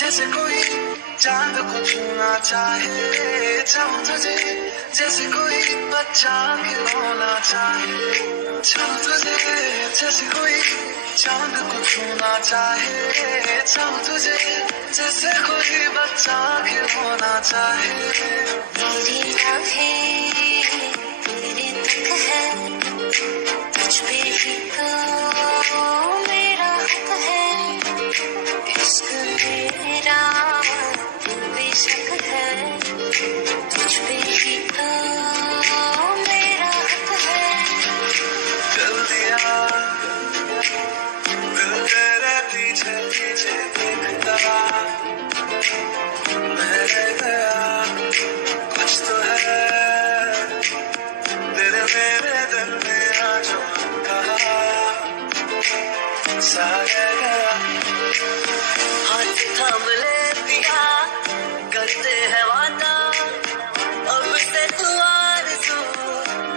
जैसे कोई चांद को छूना चाहे, चाहूं तुझे जैसे कोई बच्चा खिलौना चाहे, चाहूं तुझे जैसे कोई चांद को छूना चाहे, चाहूं तुझे जैसे कोई बच्चा खिलौना चाहे। मेरी आँखें तेरे तक है, तुझ पे ही तो मेरा हक है, इश्क मेरा बेशक है, तुझ पे ही तो मेरा हक है। चल दिया दिल तेरे पीछे पीछे देखता, मैं रह गया कुछ तो है तेरे मेरे दिल में आज कहा सा गया। हाथ थाम ले दिया, करते हैं वादा, अब से तू आरज़ू,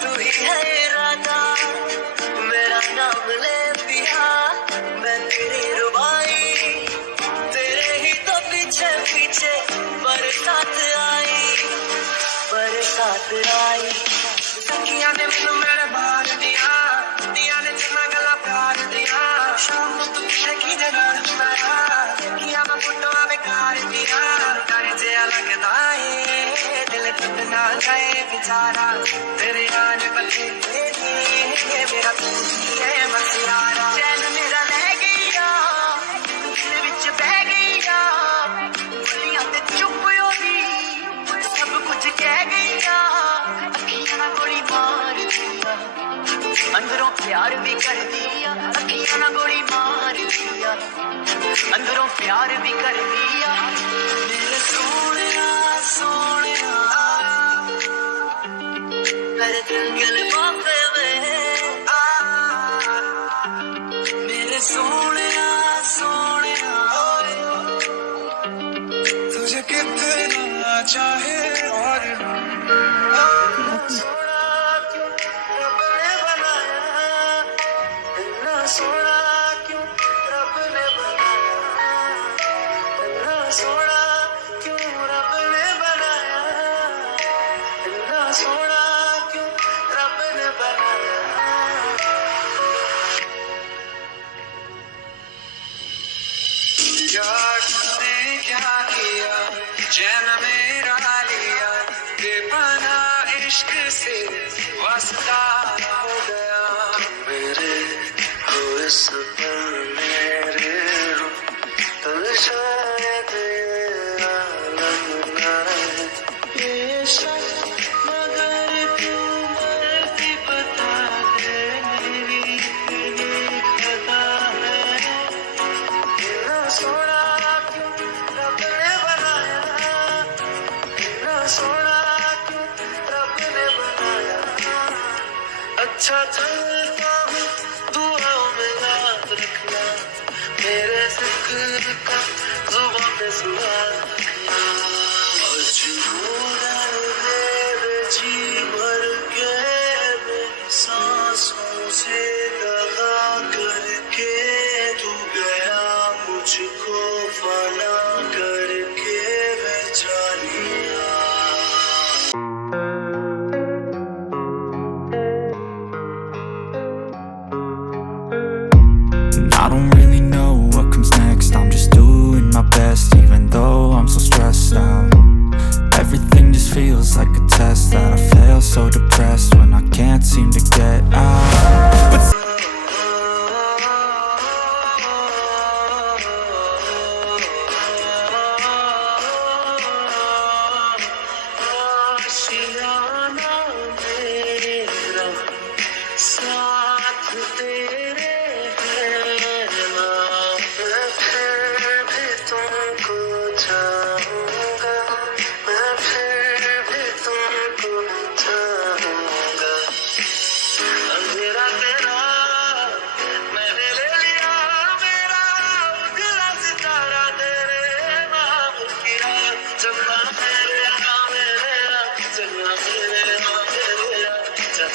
तू ही है इरादा। मेरा नाम ले दिया, मैं तेरी रुबाई, तेरे ही तो पीछे पीछे बरसात आई। सखिया ने मैनू मेरे बार दिया, दिया ने जिन्ना गला प्यार दिया, शाम को तू किसे की जगह मेरा किया मैं फुटवा बेकार दिया, करे जे लगदा है दिल टूट ना जाए बेचारा, तेरे आने पर मेरा तू ही है बस यारा। चैन मेरा ले गया, दिल विच बह गया, बोलियां ते चुप होई, सब कुछ कह गया, अखियां ना गोली मार दिया, अंदरों प्यार भी कर दिया, अखियां ना गोली मार दिया, अंदरों प्यार भी कर दिया। मेरे सोनिया सोनिया मेरे दिल के लिफाफे में, मेरे सोनिया सोनिया तुझे कितना चाहे और सोना क्यों रब ने बनाया, इतना सोना क्यों रब ने बनाया, इतना सोना क्यों रब ने बनाया, इतना सोना क्यों रब ने बनाया। यार तूने क्या किया, चैन मेरा लिया, बेपना इश्क से वास्ता हो गया, मेरे हुए सपन मेरे रुत तल शायद ये आलम ना रहे, बेशक मगर क्यों मर्जी बता दे, मेरी इतनी खता है। इतना सोना क्यों रब ने बनाया, इतना सोना क्यों रब ने बनाया। अच्छा चलता हूँ दुआओं में याद रखना, मेरे जिक्र का जुबान पे सुहाग रखना। मजबूर मेरे जी भर के मेरी सांसों से दगा करके तू गया मुझको फना करके बेचारिया।